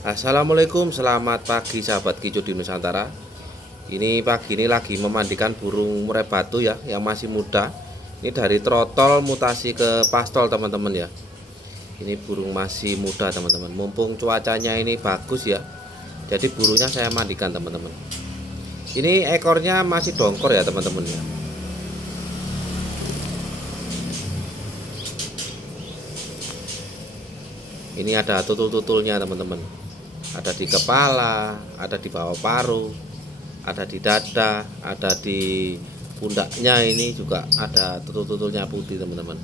Assalamualaikum, selamat pagi sahabat Kicu di Nusantara. Ini pagi ini lagi memandikan burung murai batu ya, yang masih muda. Ini dari trotol mutasi ke pastol teman-teman ya. Ini burung masih muda teman-teman. Mumpung cuacanya ini bagus ya, jadi burungnya saya mandikan teman-teman. Ini ekornya masih dongkor ya teman-teman ya. Ini ada tutul-tutulnya teman-teman. Ada di kepala, ada di bawah paruh, ada di dada, ada di pundaknya, ini juga ada tutul-tutulnya putih teman-teman.